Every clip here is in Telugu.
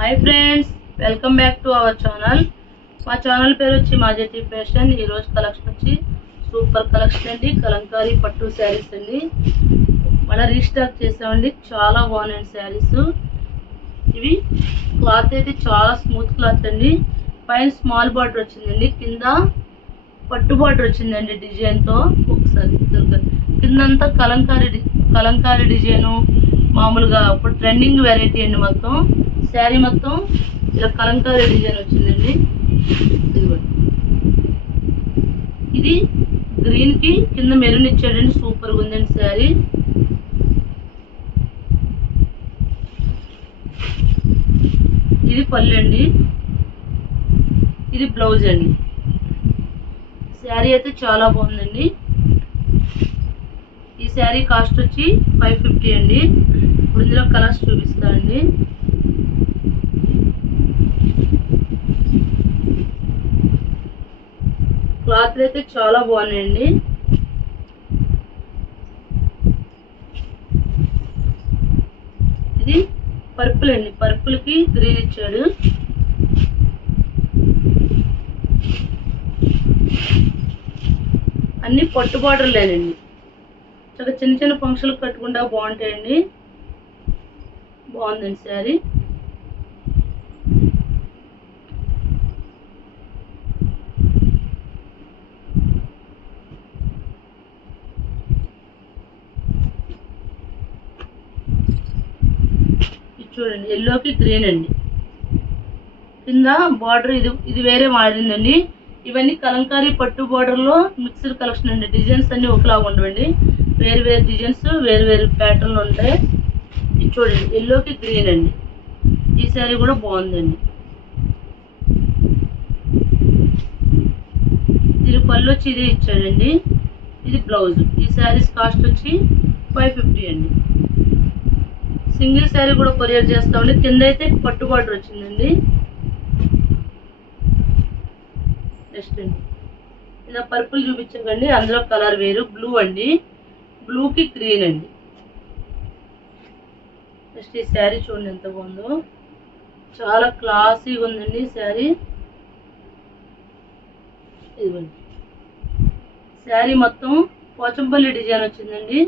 Hi friends welcome back to our channel మా ఛానల్ పేరు వచ్చి మాజెటీ ఫ్యాషన్. ఈరోజు కలెక్షన్ వచ్చి సూపర్ కలెక్షన్ అండి. కలంకారీ పట్టు శారీస్ అండి. మళ్ళీ రీస్టాక్ చేసామండి. చాలా బాగున్నాయి శారీస్. ఇవి క్లాత్ అయితే చాలా స్మూత్ క్లాత్ అండి. పైన స్మాల్ బార్డర్ వచ్చిందండి. కింద పట్టు బార్డర్ వచ్చిందండి డిజైన్తో. ఒకసారి కిందంతా కలంకారీ కలంకారీ డిజైను. మామూలుగా ఇప్పుడు ట్రెండింగ్ వెరైటీ అండి మొత్తం. శారీ మొత్తం ఇలా కలంకారీ డిజైన్ వచ్చిందండి. ఇదిగోండి ఇది గ్రీన్కి కింద మెరూన్ ఇచ్చాడండి. సూపర్గా ఉందండి శారీ. ఇది పళ్ళు అండి. ఇది బ్లౌజ్ అండి. శారీ అయితే చాలా బాగుందండి. ఈ శారీ కాస్ట్ వచ్చి ఫైవ్ ఫిఫ్టీ అండి. ఇప్పుడు ఇందులో కలర్స్ చూపిస్తా అండి. క్లాత్ అయితే చాలా బాగున్నాయండి. ఇది పర్పుల్ అండి. పర్పుల్కి గ్రీన్ ఇచ్చాడు. అన్ని పట్టు బార్డర్లేనండి చాలా చిన్న చిన్న ఫంక్షన్లు కట్టుకుంటా బాగుంటాయండి. బాగుందండి శారీ ఇది చూడండి. ఎల్లోకి గ్రీన్ అండి. కింద బార్డర్ ఇది ఇది వేరే మారిందండి. ఇవన్నీ కలంకారీ పట్టు బార్డర్లో మిక్స్డ్ కలెక్షన్ అండి. డిజైన్స్ అన్నీ ఒకలాగా ఉండవండి. వేరు వేరు డిజైన్స్ వేరు వేరు ప్యాటర్న్లు ఉంటాయి. ఇది చూడండి. ఎల్లోకి గ్రీన్ అండి. ఈ శారీ కూడా బాగుందండి. దీని పళ్ళు వచ్చి ఇదే ఇచ్చాడండి. ఇది బ్లౌజ్ ఈ శారీస్ కాస్ట్ వచ్చి ఫైవ్ ఫిఫ్టీ అండి. సింగిల్ శారీ కూడా కొరియర్ చేస్తామండి. కింద అయితే పట్టు బార్డర్ వచ్చిందండి. నెక్స్ట్ అండి. ఇలా పర్పుల్ చూపించకండి. అందులో కలర్ వేరు బ్లూ అండి. బ్లూకి గ్రీన్ అండి. నెక్స్ట్ ఈ శారీ చూడండి ఎంత బాగుందో. చాలా క్లాసీగా ఉందండి శారీ. ఇదిగోండి. శారీ మొత్తం పోచంపల్లి డిజైన్ వచ్చిందండి.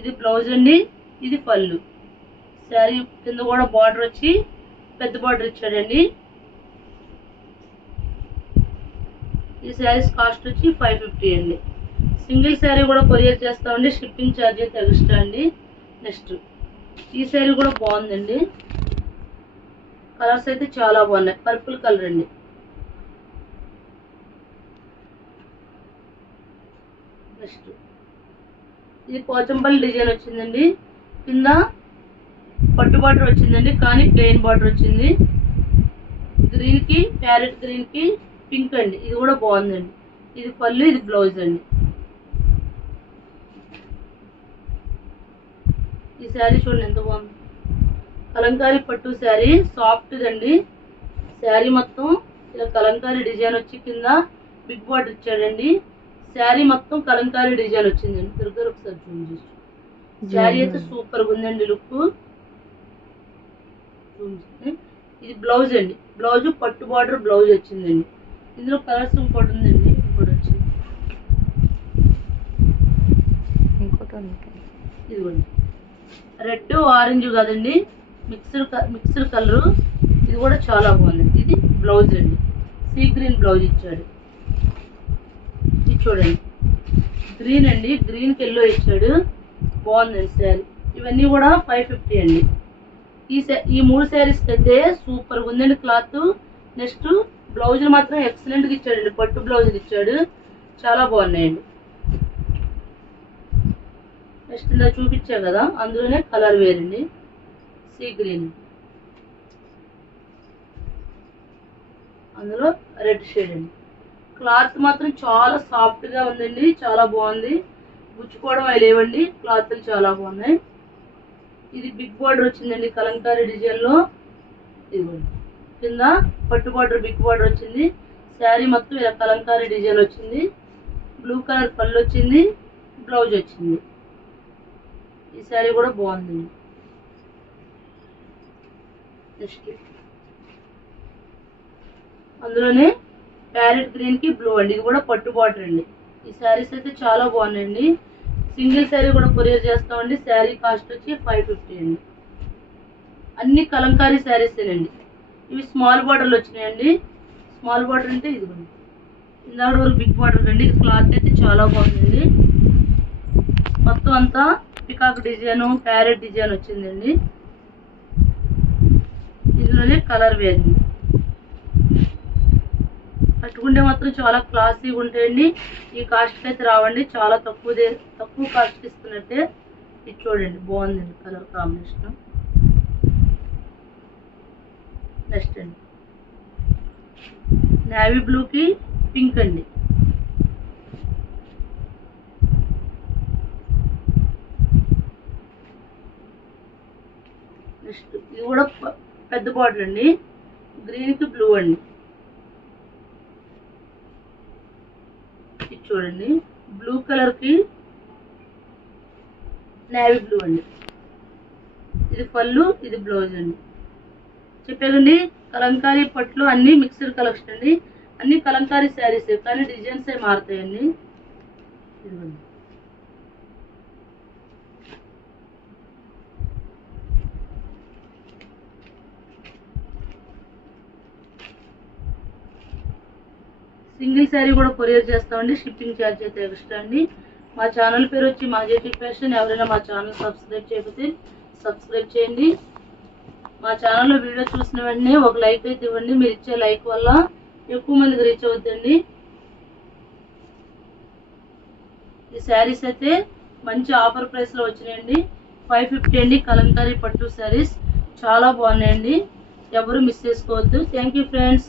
ఇది బ్లౌజ్ అండి ఇది పళ్ళు. శారీ కింద కూడా బార్డర్ వచ్చి పెద్ద బార్డర్ ఇచ్చాడండి. ఈ శారీస్ కాస్ట్ వచ్చి ఫైవ్ ఫిఫ్టీ అండి. సింగిల్ శారీ కూడా కొరియర్ చేస్తామండి. షిప్పింగ్ ఛార్జ్ అయితే ఎక్స్ట్రా అండి. నెక్స్ట్ ఈ శారీ కూడా బాగుందండి. కలర్స్ అయితే చాలా బాగున్నాయి. పర్పుల్ కలర్ అండి. నెక్స్ట్ ఇది పోచంపల్లి డిజైన్ వచ్చిందండి. కింద పట్టు బార్డర్ వచ్చిందండి కానీ ప్లెయిన్ బార్డర్ వచ్చింది. గ్రీన్కి ప్యారెట్ గ్రీన్కి పింక్ అండి ఇది కూడా బాగుందండి. ఇది పళ్ళు ఇది బ్లౌజ్ అండి. ఈ శారీ చూడండి ఎంత బాగుంది. కలంకారీ పట్టు శారీ సాఫ్ట్ అండి శారీ మొత్తం ఇలా కలంకారీ డిజైన్ వచ్చి కింద బిగ్ బార్డర్ ఇచ్చాడండి. శారీ మొత్తం కలంకారీ డిజైన్ వచ్చిందండి. దగ్గర ఒకసారి చేసి శారీ అయితే సూపర్గా ఉందండి లుక్. ఇది బ్లౌజ్ అండి. బ్లౌజ్ పట్టు బార్డర్ బ్లౌజ్ వచ్చిందండి. ఇందులో కలర్స్ ఇంకోటి ఉందండి. ఇంకోటి వచ్చింది. ఇదిగోండి. రెడ్ ఆరెంజ్ కదండి. Mixed mixed colour. ఇది కూడా చాలా బాగుంది ఇది బ్లౌజ్ అండి. సీ గ్రీన్ బ్లౌజ్ ఇచ్చాడు. ఇది చూడండి. గ్రీన్ అండి. గ్రీన్కి ఎల్లో ఇచ్చాడు. బాగుందండి శారీ. ఇవన్నీ కూడా ఫైవ్ ఫిఫ్టీ అండి. ఈ ఈ మూడు శారీస్ అయితే సూపర్ ఉందండి క్లాత్. నెక్స్ట్ బ్లౌజులు మాత్రం ఎక్సలెంట్గా ఇచ్చాడండి. పట్టు బ్లౌజులు ఇచ్చాడు. చాలా బాగున్నాయండి. నెక్స్ట్ ఇలా చూపించా కదా అందులోనే కలర్ వేరండి. Sea green. అందులో రెడ్ షేడ్ అండి. క్లాత్ మాత్రం చాలా సాఫ్ట్గా ఉందండి. చాలా బాగుంది. గుచ్చుకోవడం అవి లేవండి. క్లాత్లు చాలా బాగున్నాయి. ఇది బిగ్ బార్డర్ వచ్చిందండి కలంకారీ డిజైన్లో ఇదిగోండి. కింద పట్టు బార్డర్ బిగ్ బార్డర్ వచ్చింది. శారీ మొత్తం ఇలా కలంకారీ డిజైన్ వచ్చింది. బ్లూ కలర్ పళ్ళు వచ్చింది. బ్లౌజ్ వచ్చింది. ఈ శారీ కూడా బాగుంది. నెక్స్ట్ అందులోనే ప్యారెట్ గ్రీన్కి బ్లూ అండి. ఇది కూడా పట్టు బార్డర్ అండి. ఈ శారీస్ అయితే చాలా బాగున్నాయండి. సింగిల్ శారీ కూడా కొరియర్ చేస్తామండి. శారీ కాస్ట్ వచ్చి ఫైవ్ ఫిఫ్టీ అండి. అన్ని కలంకారీ శారీసేనండి ఇవి స్మాల్ బార్డర్లు వచ్చినాయండి. స్మాల్ బార్డర్ అంటే ఇది ఇందాక వరకు బిగ్ బార్డర్ అండి ఇది క్లాత్ అయితే చాలా బాగుందండి. మొత్తం అంతా పికాక్ డిజైన్ ప్యారెట్ డిజైన్ వచ్చిందండి. ఇందులోనే కలర్ వేరింది ఉండే మాత్రం చాలా క్లాసీగా ఉంటాయండి. ఈ కాస్ట్కి అయితే రావండి. చాలా తక్కువ తక్కువ కాస్ట్ ఇస్తున్నట్టే ఇది చూడండి. బాగుందండి కలర్ కాంబినేషన్. నెక్స్ట్ అండి. నేవీ బ్లూకి పింక్ అండి. నెక్స్ట్ ఇది కూడా పెద్ద బాటిల్ అండి. గ్రీన్కి బ్లూ అండి ఇది చూడండి. బ్లూ కలర్కి నేవీ బ్లూ అండి. ఇది పళ్ళు ఇది బ్లౌజ్ అండి. చెప్పేదండి కలంకారీ పట్లు అన్ని మిక్స్డ్ కలెక్షన్ అండి. అన్ని కలంకారీ శారీస్ కానీ డిజైన్స్ మారుతాయండి. ఇదిగోండి. సింగిల్ శారీ కూడా కొరియర్ చేస్తామండి షిప్పింగ్ ఛార్జ్ అయితే ఎక్స్ట్రా అండి. మా ఛానల్ పేరు వచ్చి మాజేటి ఫ్యాషన్. ఎవరైనా మా ఛానల్ సబ్స్క్రైబ్ చేయకపోతే సబ్స్క్రైబ్ చేయండి. మా ఛానల్లో వీడియో చూసిన వెంటనే ఒక లైక్ అయితే ఇవ్వండి. మీరు ఇచ్చే లైక్ వల్ల ఎక్కువ మందికి రీచ్ అవుద్దండి. ఈ శారీస్ అయితే మంచి ఆఫర్ ప్రైస్లో వచ్చినాయండి. ఫైవ్ ఫిఫ్టీ అండి కలంకారీ పట్టు శారీస్. చాలా బాగున్నాయండి. ఎవరు మిస్ చేసుకోవద్దు. Thank you friends.